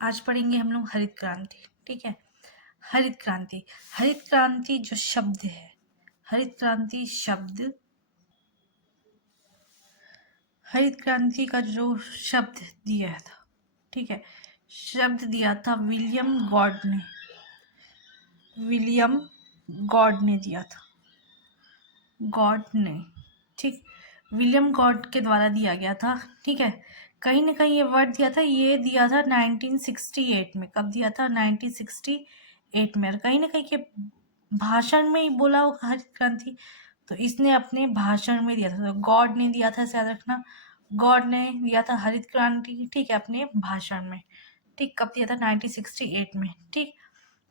आज पढ़ेंगे हम लोग हरित क्रांति। ठीक है, हरित क्रांति। हरित क्रांति जो शब्द है, हरित क्रांति शब्द, हरित क्रांति का जो शब्द दिया था, ठीक है, शब्द दिया था विलियम गॉड ने, विलियम गॉड ने दिया था, गॉड ने, ठीक, विलियम गॉड के द्वारा दिया गया था। ठीक है, कहीं ना कहीं ये वर्ड दिया था, ये दिया था 1968 में। कब दिया था? 1968 में। और कहीं ना कहीं के भाषण में ही बोला होगा हरित क्रांति, तो इसने अपने भाषण में दिया था। तो गॉड ने दिया था, इसे याद रखना, गॉड ने दिया था हरित क्रांति, ठीक है, अपने भाषण में। ठीक, कब दिया था? 1968 में। ठीक,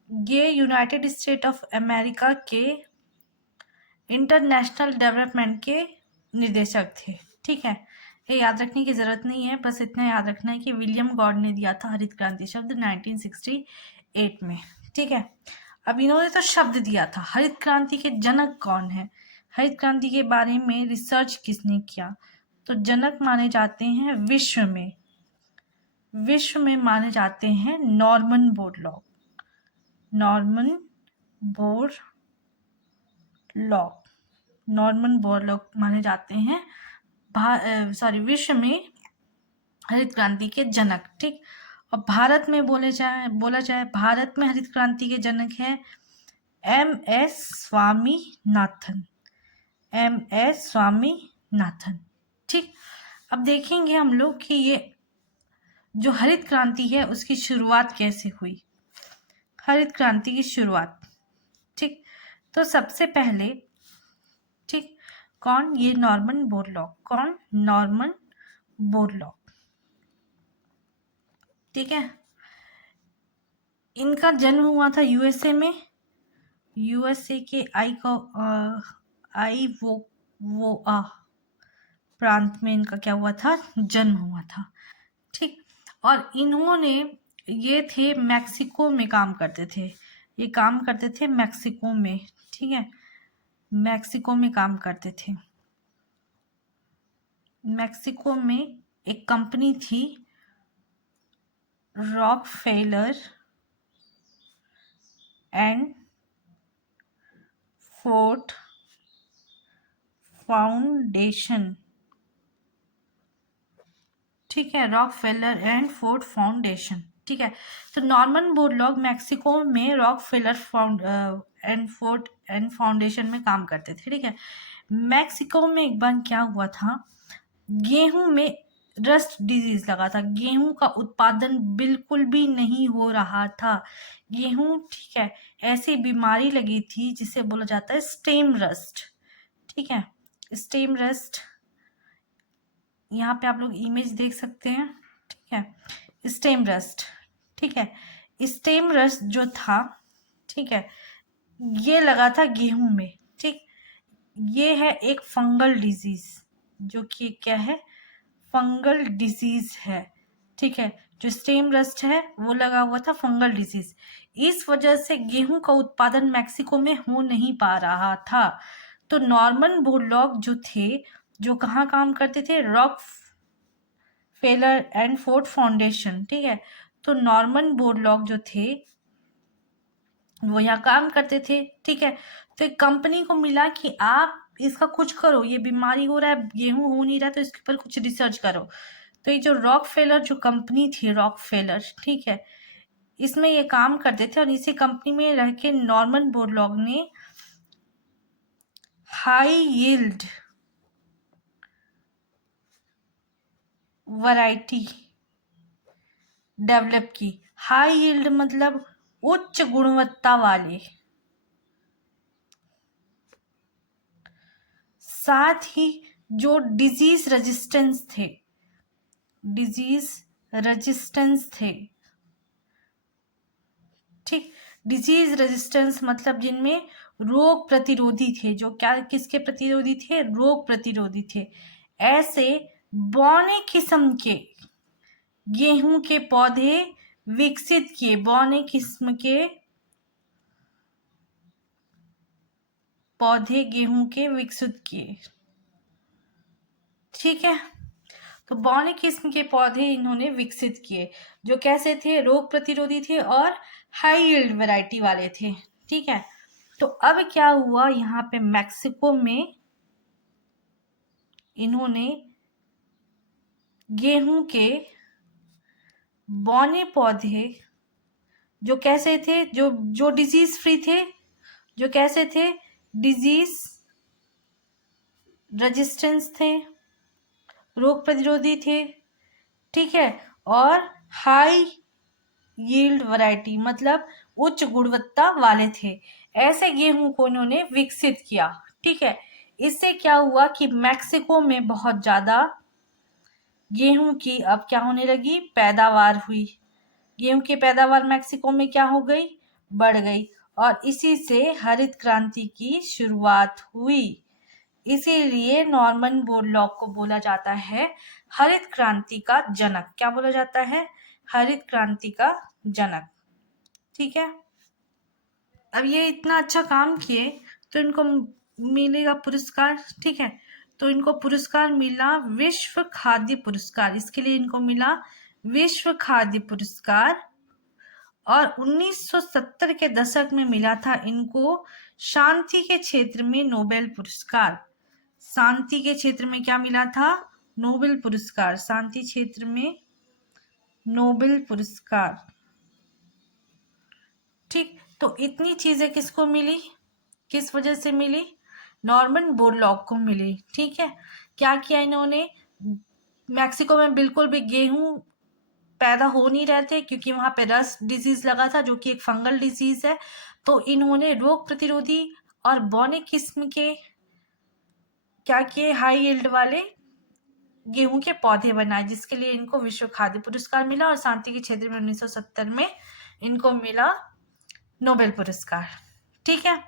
ये यूनाइटेड स्टेट ऑफ अमेरिका के इंटरनेशनल डेवलपमेंट के निर्देशक थे। ठीक है, ये याद रखने की जरूरत नहीं है, बस इतना याद रखना है कि विलियम गॉड ने दिया था हरित क्रांति शब्द 1968 में। ठीक है, अब इन्होंने तो शब्द दिया था। हरित क्रांति के जनक कौन है? हरित क्रांति के बारे में रिसर्च किसने किया? तो जनक माने जाते हैं विश्व में माने जाते हैं Norman Borlaug, Norman Borlaug, Norman Borlaug माने जाते हैं विश्व में हरित क्रांति के जनक। ठीक, और भारत में बोला जाए भारत में हरित क्रांति के जनक है एम.एस. स्वामीनाथन, एम.एस. स्वामीनाथन। ठीक, अब देखेंगे हम लोग कि ये जो हरित क्रांति है उसकी शुरुआत कैसे हुई। हरित क्रांति की शुरुआत, ठीक, तो सबसे पहले, ठीक, कौन? ये नॉर्मन बोरलॉग। कौन? Norman Borlaug. ठीक है, इनका जन्म हुआ था यूएसए में, यूएसए के आईवोआ प्रांत में इनका क्या हुआ था? जन्म हुआ था। ठीक, और इन्होंने, ये थे मैक्सिको में काम करते थे, ये काम करते थे मैक्सिको में। ठीक है, मैक्सिको में काम करते थे। मैक्सिको में एक कंपनी थी रॉकफेलर एंड फोर्ड फाउंडेशन। ठीक है, रॉकफेलर एंड फोर्ड फाउंडेशन। ठीक है, तो नॉर्मन बोरलॉग मैक्सिको में Rockefeller and Ford and foundation में काम करते थे। ठीक है, मैक्सिको में एक बार क्या हुआ था, गेहूं में रस्ट डिजीज लगा था, गेहूं का उत्पादन बिल्कुल भी नहीं हो रहा था। गेहूं, ठीक है, ऐसी बीमारी लगी थी जिसे बोला जाता है स्टेम रस्ट। ठीक है, स्टेम रस्ट, यहाँ पे आप लोग इमेज देख सकते हैं। ठीक है, स्टेम रस्ट। ठीक है, स्टेम रस्ट जो था, ठीक है, ये लगा था गेहूं में। ठीक, ये है एक फंगल डिजीज, जो कि क्या है? फंगल डिजीज है। ठीक है, जो स्टेम रस्ट है वो लगा हुआ था, फंगल डिजीज। इस वजह से गेहूं का उत्पादन मैक्सिको में हो नहीं पा रहा था। तो नॉर्मन बोरलॉग जो थे, जो कहाँ काम करते थे? Rock failure and Ford foundation. ठीक है, तो नॉर्मन बोरलॉग जो थे वो यहाँ काम करते थे। ठीक है, तो एक कंपनी को मिला कि आप इसका कुछ करो, ये बीमारी हो रहा है, गेहूं हो नहीं रहा, तो इसके ऊपर कुछ रिसर्च करो। तो ये जो रॉकफेलर जो कंपनी थी, रॉकफेलर, ठीक है, इसमें ये काम करते थे। और इसी कंपनी में रह के नॉर्मन बोरलॉग ने हाई यील्ड वैरायटी डेवलप की। हाई यील्ड मतलब उच्च गुणवत्ता वाले, साथ ही जो डिजीज रेजिस्टेंस थे, डिजीज रेजिस्टेंस थे। ठीक, डिजीज रेजिस्टेंस मतलब जिनमें रोग प्रतिरोधी थे, जो क्या, किसके प्रतिरोधी थे? रोग प्रतिरोधी थे। ऐसे बौने किस्म के गेहूं के पौधे विकसित किए, बौने किस्म के पौधे गेहूं के विकसित किए। ठीक है, तो बौने किस्म के पौधे इन्होंने विकसित किए, जो कैसे थे, रोग प्रतिरोधी थे और हाई यील्ड वैरायटी वाले थे। ठीक है, तो अब क्या हुआ, यहाँ पे मैक्सिको में इन्होंने गेहूं के बौने पौधे जो कैसे थे, जो जो डिजीज फ्री थे, जो कैसे थे, डिजीज रेजिस्टेंस थे, रोग प्रतिरोधी थे, ठीक है, और हाई यील्ड वैरायटी मतलब उच्च गुणवत्ता वाले थे। ऐसे गेहूं को इन्होंने विकसित किया। ठीक है, इससे क्या हुआ कि मैक्सिको में बहुत ज्यादा गेहूं की अब क्या होने लगी, पैदावार हुई। गेहूं की पैदावार मैक्सिको में क्या हो गई, बढ़ गई, और इसी से हरित क्रांति की शुरुआत हुई। इसीलिए नॉर्मन बोरलॉग को बोला जाता है हरित क्रांति का जनक। क्या बोला जाता है, हरित क्रांति का जनक। ठीक है, अब ये इतना अच्छा काम किए तो इनको मिलेगा पुरस्कार। ठीक है, तो इनको पुरस्कार मिला विश्व खाद्य पुरस्कार, इसके लिए इनको मिला विश्व खाद्य पुरस्कार। और 1970 के दशक में मिला था इनको शांति के क्षेत्र में नोबेल पुरस्कार। शांति के क्षेत्र में क्या मिला था, नोबेल पुरस्कार, शांति क्षेत्र में नोबेल पुरस्कार। ठीक, तो इतनी चीजें किसको मिली, किस वजह से मिली, नॉर्मन बोरलॉग को मिली। ठीक है, क्या किया इन्होंने, मैक्सिको में बिल्कुल भी गेहूं पैदा हो नहीं रहे थे क्योंकि वहां पे रस्ट डिजीज लगा था जो कि एक फंगल डिजीज है। तो इन्होंने रोग प्रतिरोधी और बौने किस्म के क्या किए, हाई यील्ड वाले गेहूं के पौधे बनाए, जिसके लिए इनको विश्व खाद्य पुरस्कार मिला। और शांति के क्षेत्र में 1970 में इनको मिला नोबेल पुरस्कार। ठीक है,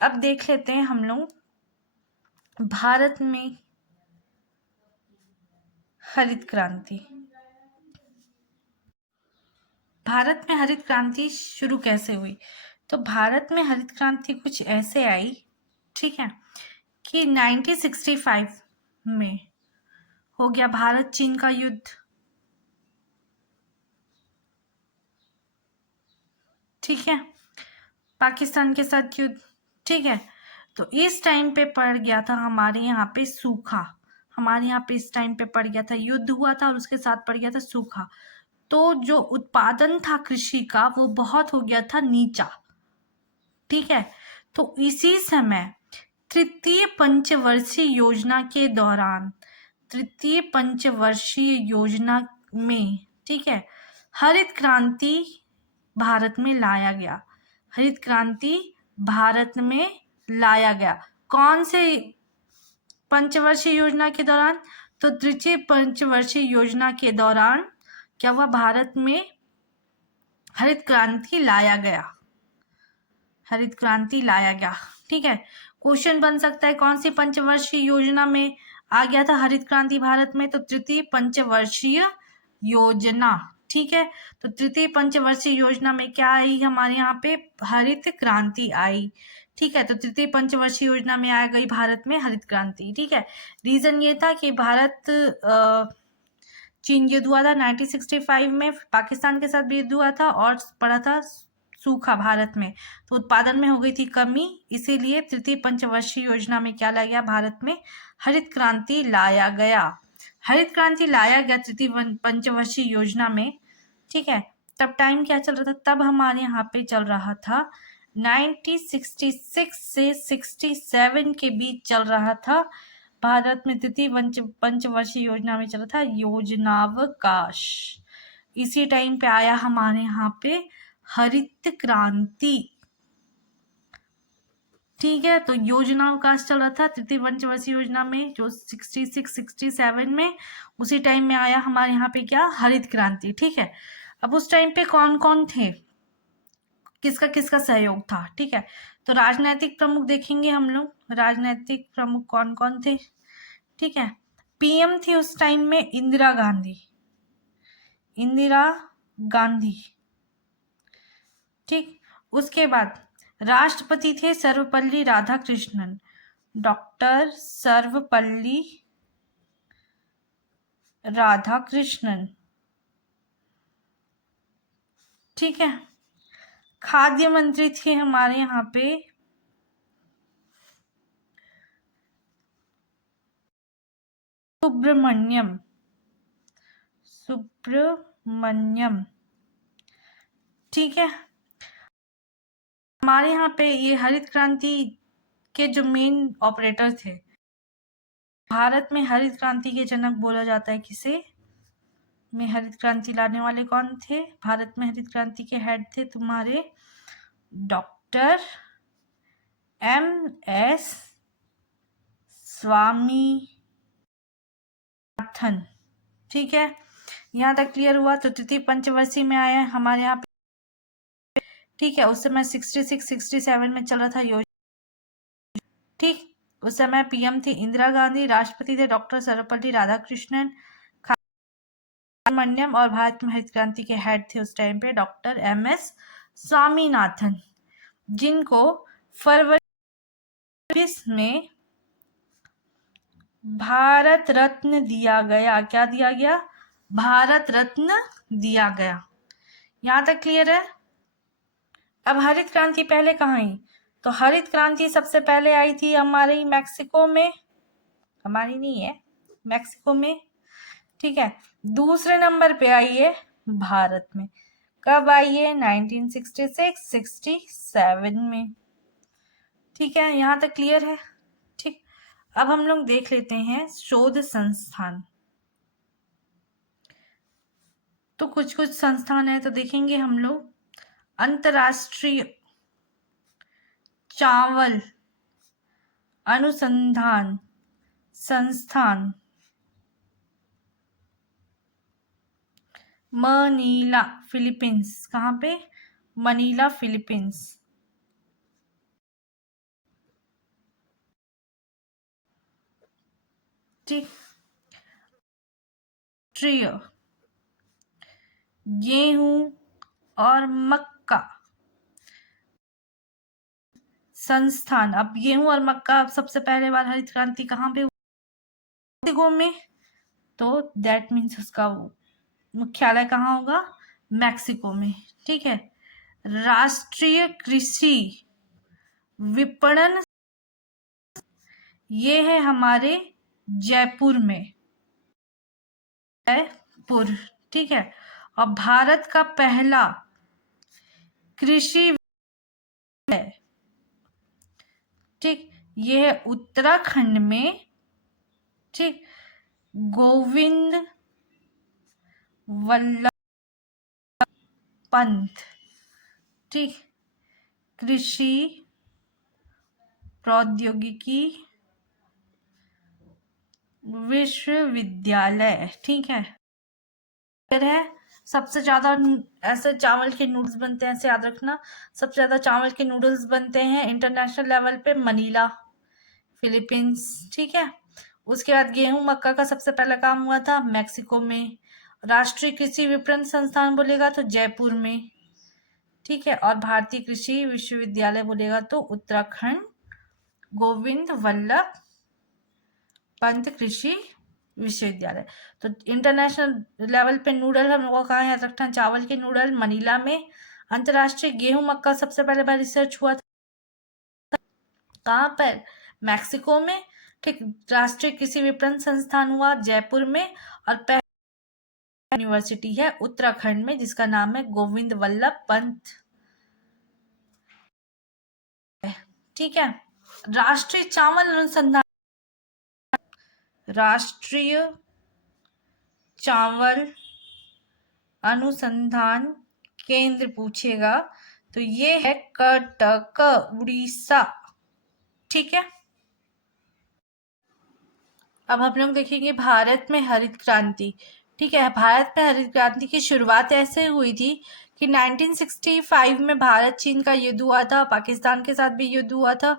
अब देख लेते हैं हम लोग भारत में हरित क्रांति। भारत में हरित क्रांति शुरू कैसे हुई, तो भारत में हरित क्रांति कुछ ऐसे आई, ठीक है, कि 1965 में हो गया भारत चीन का युद्ध। ठीक है, पाकिस्तान के साथ युद्ध। ठीक है, तो इस टाइम पे पड़ गया था हमारे यहाँ पे सूखा, हमारे यहाँ पे इस टाइम पे पड़ गया था, युद्ध हुआ था और उसके साथ पड़ गया था सूखा। तो जो उत्पादन था कृषि का वो बहुत हो गया था नीचा। ठीक है, तो इसी समय तृतीय पंचवर्षीय योजना के दौरान, तृतीय पंचवर्षीय योजना में, ठीक है, हरित क्रांति भारत में लाया गया। हरित क्रांति भारत में लाया गया कौन से पंचवर्षीय योजना के दौरान, तो तृतीय पंचवर्षीय योजना के दौरान क्या हुआ, भारत में हरित क्रांति लाया गया, हरित क्रांति लाया गया। ठीक है, क्वेश्चन बन सकता है कौन सी पंचवर्षीय योजना में आ गया था हरित क्रांति भारत में, तो तृतीय पंचवर्षीय योजना। ठीक है, तो तृतीय पंचवर्षीय योजना में क्या आई, हमारे यहाँ पे हरित क्रांति आई। ठीक है, तो तृतीय पंचवर्षीय योजना में आ गई भारत में हरित क्रांति। ठीक है, रीजन ये था कि भारत चीन युद्ध हुआ था 1965 में, पाकिस्तान के साथ भी युद्ध हुआ था और पड़ा था सूखा भारत में, तो उत्पादन में हो गई थी कमी, इसीलिए तृतीय पंचवर्षीय योजना में क्या लाया गया, भारत में हरित क्रांति लाया गया। हरित क्रांति लाया गया तृतीय पंचवर्षीय योजना में। ठीक है, तब टाइम क्या चल रहा था, तब हमारे यहाँ पे चल रहा था 1966 से 67 के बीच चल रहा था भारत में तृतीय पंचवर्षीय योजना में चल रहा था योजनावकाश। इसी टाइम पे आया हमारे यहाँ पे हरित क्रांति। ठीक है, तो योजनावकाश चल रहा था तृतीय पंचवर्षीय योजना में जो 66-67 में, उसी टाइम में आया हमारे यहाँ पे क्या, हरित क्रांति। ठीक है, अब उस टाइम पे कौन कौन थे, किसका किसका सहयोग था। ठीक है, तो राजनीतिक प्रमुख देखेंगे हम लोग, राजनीतिक प्रमुख कौन कौन थे। ठीक है, पीएम थी उस टाइम में इंदिरा गांधी, इंदिरा गांधी। ठीक, उसके बाद राष्ट्रपति थे सर्वपल्ली राधाकृष्णन, डॉक्टर सर्वपल्ली राधा कृष्णन। ठीक है। खाद्य मंत्री थे हमारे यहाँ पे सुब्रमण्यम। सुब्रमण्यम। ठीक है। हमारे यहाँ पे ये हरित क्रांति के जो मेन ऑपरेटर थे, भारत में हरित क्रांति के जनक बोला जाता है किसे? में हरित क्रांति लाने वाले कौन थे? भारत में हरित क्रांति के हेड थे तुम्हारे डॉक्टर एम.एस. स्वामीनाथन। ठीक है, यहाँ तक क्लियर हुआ। तो तृतीय पंचवर्षीय में आया हमारे यहाँ पे। ठीक है, उस समय 66-67 में चला था योजना। ठीक, उस समय पीएम थी इंदिरा गांधी, राष्ट्रपति थे डॉक्टर सर्वपल्ली राधाकृष्णन, सुब्रमण्यम, और भारत में हरित क्रांति के हेड थे उस टाइम पे डॉक्टर एम.एस. स्वामीनाथन, जिनको फरवरी में भारत रत्न दिया गया। क्या दिया गया? भारत रत्न दिया गया। यहाँ तक क्लियर है? अब हरित क्रांति पहले कहाँ आई? तो हरित क्रांति सबसे पहले आई थी हमारी मैक्सिको में, हमारी नहीं है, मैक्सिको में। ठीक है, दूसरे नंबर पे आई है भारत में। कब आई है? 1966-67 में। ठीक है, यहाँ तक क्लियर है? ठीक, अब हम लोग देख लेते हैं शोध संस्थान। तो कुछ कुछ संस्थान है, तो देखेंगे हम लोग। अंतर्राष्ट्रीय चावल अनुसंधान संस्थान, मनीला, फिलीपींस। कहाँ पे? Manila, Philippines. ठीक, ट्रिय गेहूं और मक्का संस्थान। अब गेहूं और मक्का सबसे पहले बार हरित क्रांति कहाँ पे हुई? में। तो दैट मीन्स उसका मुख्यालय कहाँ होगा? मैक्सिको में। ठीक है, राष्ट्रीय कृषि विपणन, ये है हमारे जयपुर में, जयपुर। ठीक है, और भारत का पहला कृषि है, ठीक, ये है उत्तराखंड में। ठीक, गोविंद वल्लभ पंत, ठीक, कृषि प्रौद्योगिकी विश्वविद्यालय। ठीक है, सबसे ज्यादा ऐसे चावल के नूडल्स बनते हैं, ऐसे याद रखना, सबसे ज्यादा चावल के नूडल्स बनते हैं इंटरनेशनल लेवल पे मनीला, फिलीपींस। ठीक है, उसके बाद गेहूं मक्का का सबसे पहला काम हुआ था मैक्सिको में। राष्ट्रीय कृषि विपणन संस्थान बोलेगा तो जयपुर में। ठीक है, और भारतीय कृषि विश्वविद्यालय बोलेगा तो उत्तराखंड, गोविंद वल्लभ पंत कृषि विश्वविद्यालय। तो इंटरनेशनल लेवल पे नूडल हम लोगों को कहाँ याद रखना? चावल के नूडल मनीला में। अंतरराष्ट्रीय गेहूं मक्का सबसे पहले बार रिसर्च हुआ था कहाँ पर? मैक्सिको में। ठीक, राष्ट्रीय कृषि विपणन संस्थान हुआ जयपुर में, और पहली यूनिवर्सिटी है उत्तराखंड में जिसका नाम है गोविंद वल्लभ पंत। ठीक है, राष्ट्रीय चावल अनुसंधान, राष्ट्रीय चावल अनुसंधान केंद्र पूछेगा तो ये है कटक, उड़ीसा। ठीक है, अब हम लोग देखेंगे भारत में हरित क्रांति। ठीक है, भारत में हरित क्रांति की शुरुआत ऐसे हुई थी कि 1965 में भारत चीन का युद्ध हुआ था, पाकिस्तान के साथ भी युद्ध हुआ था।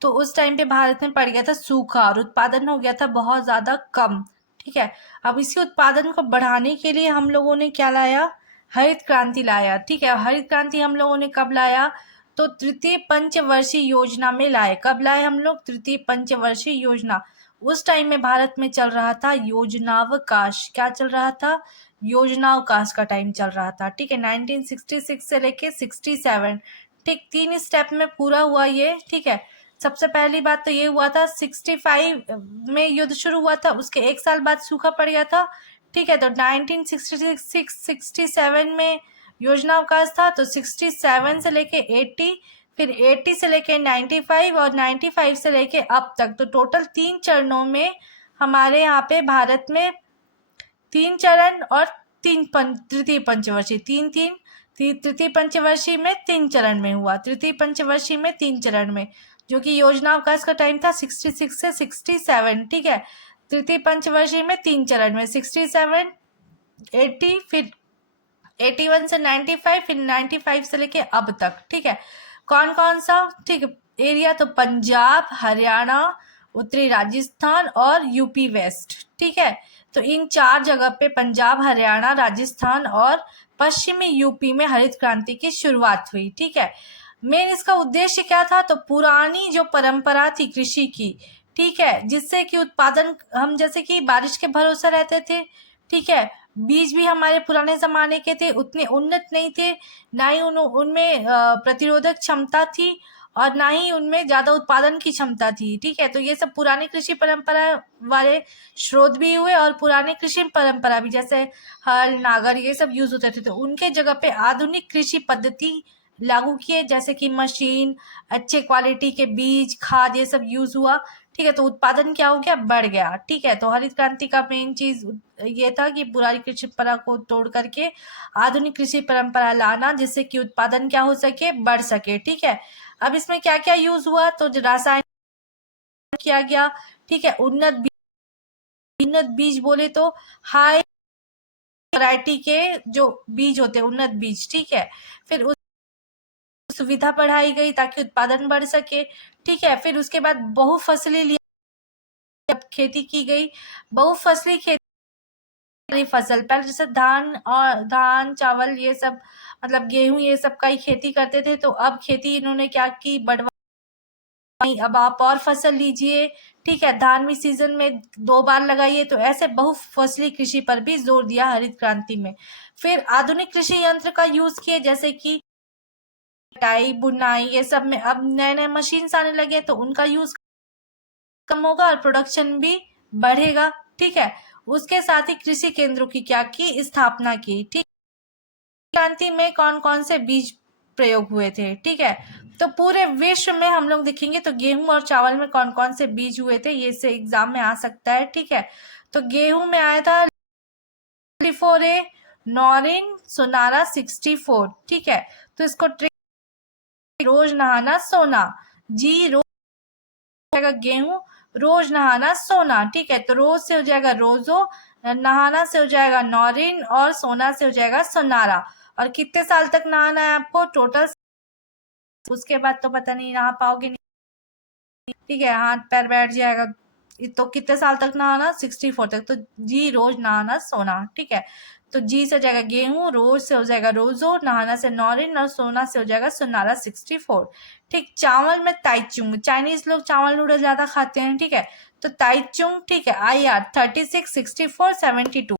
तो उस टाइम पे भारत में पड़ गया था सूखा और उत्पादन हो गया था बहुत ज्यादा कम। ठीक है, अब इसी उत्पादन को बढ़ाने के लिए हम लोगों ने क्या लाया? हरित क्रांति लाया। ठीक है, हरित क्रांति हम लोगों ने कब लाया? तो तृतीय पंचवर्षीय योजना में लाए। कब लाए हम लोग? तृतीय पंचवर्षीय योजना। उस टाइम में भारत में चल रहा था योजनावकाश। क्या चल रहा था? योजनावकाश का टाइम चल रहा था, ठीक है। 1966 से लेके 67, ठीक, 3 स्टेप में पूरा हुआ ये, ठीक है। सबसे पहली बात तो ये हुआ था 65 में युद्ध शुरू हुआ था, उसके 1 साल बाद सूखा पड़ गया था, ठीक है। तो 1966-67 में योजनावकाश था, तो 67 से लेके 80, फिर 80 से लेके 95 और 95 से लेके अब तक, तो टोटल 3 चरणों में हमारे यहाँ पे भारत में 3 चरण और तृतीय पंचवर्षीय, तृतीय पंचवर्षीय में 3 चरण में हुआ, तृतीय पंचवर्षीय में 3 चरण में, जो कि योजना अवकाश का टाइम था 66 से 67, ठीक है। तृतीय पंचवर्षीय में 3 चरण में 67, 80, फिर 81 से 95, फिर 95 से लेके अब तक, ठीक है। कौन कौन सा, ठीक, एरिया तो पंजाब, हरियाणा, उत्तरी राजस्थान और यूपी वेस्ट, ठीक है। तो इन 4 जगह पे पंजाब, हरियाणा, राजस्थान और पश्चिमी यूपी में हरित क्रांति की शुरुआत हुई, ठीक है। मेन इसका उद्देश्य क्या था? तो पुरानी जो परंपरा थी कृषि की, ठीक है, जिससे कि उत्पादन, हम जैसे कि बारिश के भरोसे रहते थे, ठीक है, बीज भी हमारे पुराने जमाने के थे, उतने उन्नत नहीं थे, ना ही उनमें प्रतिरोधक क्षमता थी और ना ही उनमें ज्यादा उत्पादन की क्षमता थी, ठीक है। तो ये सब पुरानी कृषि परंपरा वाले स्रोत भी हुए और पुरानी कृषि परंपरा भी, जैसे हल, नागर, ये सब यूज होते थे, तो उनके जगह पे आधुनिक कृषि पद्धति लागू किए, जैसे कि मशीन, अच्छे क्वालिटी के बीज, खाद, ये सब यूज हुआ, ठीक है। तो उत्पादन क्या हो गया? बढ़ गया, ठीक है। तो हरित क्रांति का मेन चीज ये था कि पुरानी कृषि परंपरा को तोड़ करके आधुनिक कृषि परंपरा लाना, जिससे कि उत्पादन क्या हो सके? बढ़ सके, ठीक है। अब इसमें क्या क्या यूज हुआ? तो रासायनिक किया गया, ठीक है। उन्नत बीज बोले तो हाई वैरायटी के जो बीज होते हैं, उन्नत बीज, ठीक है। फिर सुविधा बढ़ाई गई ताकि उत्पादन बढ़ सके, ठीक है। फिर उसके बाद बहुफसली खेती की गई। बहुफसली खेती फसल, पहले जैसे धान चावल ये सब, मतलब गेहूं, ये सब का ही खेती करते थे, तो अब खेती इन्होंने क्या की? बढ़वाई। अब आप और फसल लीजिए, ठीक है। धान भी सीजन में 2 बार लगाइए, तो ऐसे बहुफसली कृषि पर भी जोर दिया हरित क्रांति में। फिर आधुनिक कृषि यंत्र का यूज किए, जैसे कि कटाई, बुनाई, ये सब में अब नए नए मशीन आने लगे, तो उनका यूज कम होगा और प्रोडक्शन भी बढ़ेगा, ठीक है। उसके साथ ही कृषि केंद्रों की क्या की? स्थापना की, ठीक। क्रांति में कौन कौन से बीज प्रयोग हुए थे, ठीक है। तो पूरे विश्व में हम लोग देखेंगे तो गेहूं और चावल में कौन कौन से बीज हुए थे, ये से एग्जाम में आ सकता है, ठीक है। तो गेहूं में आया था 64A, नॉरिन, सोनारा 64, ठीक है। तो इसको रोज नहाना सोना, जी रोज जाएगा गेहूं, रोज नहाना सोना, ठीक है। तो रोज से हो जाएगा रोजो, नहाना से हो जाएगा नॉरिन और सोना से हो जाएगा सोनारा। और कितने साल तक नहाना है आपको? टोटल, उसके बाद तो पता नहीं नहा पाओगे नहीं, ठीक है, हाथ पैर बैठ जाएगा। तो कितने साल तक नहाना? 64 तक। तो जी रोज नहाना सोना, ठीक है। तो जी से हो जाएगा गेहूं, रोज से हो जाएगा रोजो, नहाना से नॉरिन और सोना से हो जाएगा सोनारा 64, ठीक। चावल में ताइचुंग, चाइनीज लोग चावल नूडल ज्यादा खाते हैं, ठीक है। तो ताइचुंग, ठीक है, IR 36, 64, 72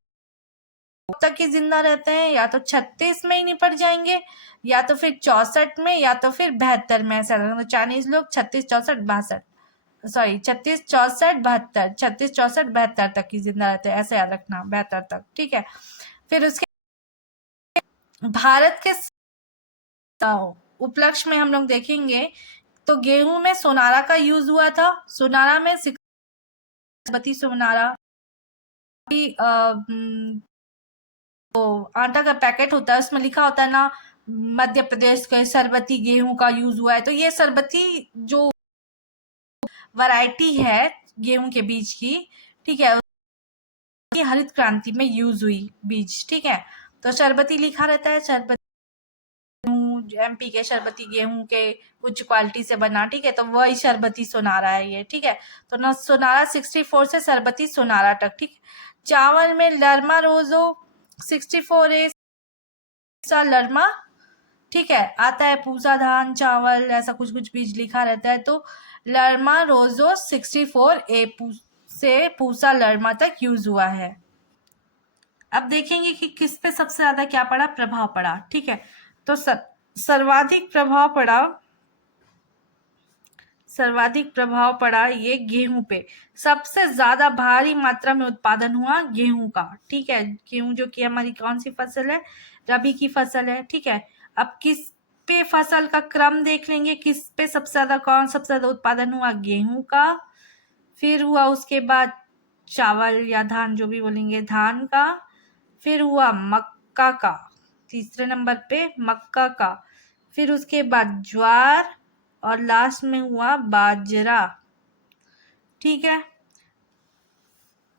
तक ही जिंदा रहते हैं, या तो 36 में ही निपट जाएंगे, या तो फिर 64 में, या तो फिर 72 में। ऐसा तो चाइनीज लोग 36, 64, 62, सॉरी 36, 64, 72, 36, 64, 72 तक ही जिंदा रहते हैं, ऐसे याद रखना, 72 तक, ठीक है। फिर उसके भारत के उपलक्ष्य में हम लोग देखेंगे तो गेहूं में सोनारा का यूज हुआ था। सोनारा में सरबती सोनारा, तो आटा का पैकेट होता है, उसमें लिखा होता है ना, मध्य प्रदेश के सरबती गेहूं का यूज हुआ है। तो ये सरबती जो वैरायटी है गेहूं के बीज की, ठीक है, हरित क्रांति में यूज हुई बीज, ठीक है। तो शरबती लिखा रहता है, शरबती MP के शरबती गेहूं के उच्च क्वालिटी से बना, ठीक है। तो वही शरबती सोनारा है ये, ठीक है। तो न सोनारा 64 से शरबती सोनारा तक, ठीक। चावल में लरमा रोजो 64A लरमा, ठीक है, आता है पूसा धान चावल, ऐसा कुछ कुछ बीज लिखा रहता है। तो लरमा रोजो 64A से पूसा लर्मा तक यूज हुआ है। अब देखेंगे कि किस पे सबसे ज्यादा क्या पड़ा, प्रभाव पड़ा। ठीक है, तो सर्वाधिक प्रभाव पड़ा, सर्वाधिक प्रभाव पड़ा ये गेहूं पे। सबसे ज्यादा भारी मात्रा में उत्पादन हुआ गेहूं का। ठीक है, गेहूं जो कि हमारी कौन सी फसल है, रबी की फसल है। ठीक है, अब किस पे फसल का क्रम देख लेंगे, किस पे सबसे ज्यादा, कौन सबसे ज्यादा उत्पादन हुआ, गेहूं का। फिर हुआ उसके बाद चावल या धान, जो भी बोलेंगे, धान का। फिर हुआ मक्का का, तीसरे नंबर पे मक्का का। फिर उसके बाद ज्वार, और लास्ट में हुआ बाजरा। ठीक है,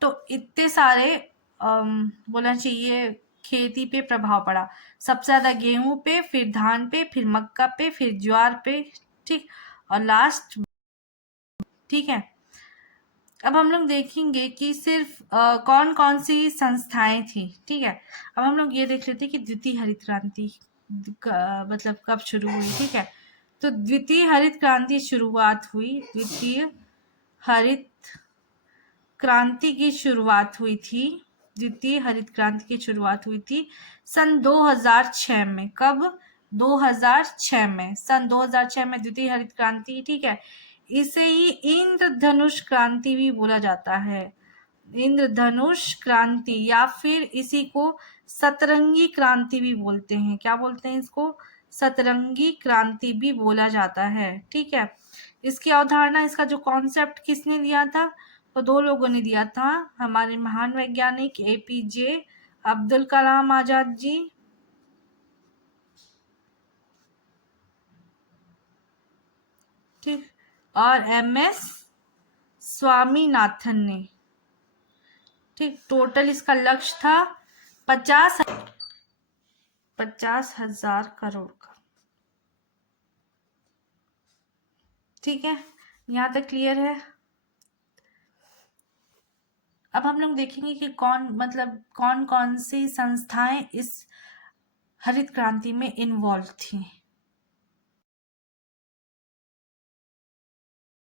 तो इतने सारे बोलना चाहिए खेती पे प्रभाव पड़ा। सबसे ज्यादा गेहूं पे, फिर धान पे, फिर मक्का पे, फिर ज्वार पे। ठीक, और लास्ट। ठीक है, अब हम लोग देखेंगे कि सिर्फ कौन कौन सी संस्थाएं थी। ठीक है, अब हम लोग ये देख लेते हैं कि द्वितीय हरित क्रांति मतलब कब शुरू हुई। ठीक है, तो द्वितीय हरित क्रांति शुरुआत हुई, द्वितीय हरित क्रांति की शुरुआत हुई थी, द्वितीय हरित क्रांति की शुरुआत हुई थी सन 2006 में। कब, 2006 में, सन 2006 में द्वितीय हरित क्रांति। ठीक है, इसे ही इंद्रधनुष क्रांति भी बोला जाता है, इंद्रधनुष क्रांति, या फिर इसी को सतरंगी क्रांति भी बोलते हैं। क्या बोलते हैं इसको, सतरंगी क्रांति भी बोला जाता है। ठीक है, इसकी अवधारणा, इसका जो कॉन्सेप्ट किसने दिया था, तो दो लोगों ने दिया था, हमारे महान वैज्ञानिक एपीजे अब्दुल कलाम आजाद जी, ठीक, और एमएस स्वामीनाथन ने। ठीक, टोटल इसका लक्ष्य था 50,000 करोड़ का। ठीक है, यहाँ तक क्लियर है। अब हम लोग देखेंगे कि कौन कौन सी संस्थाएं इस हरित क्रांति में इन्वॉल्व थी।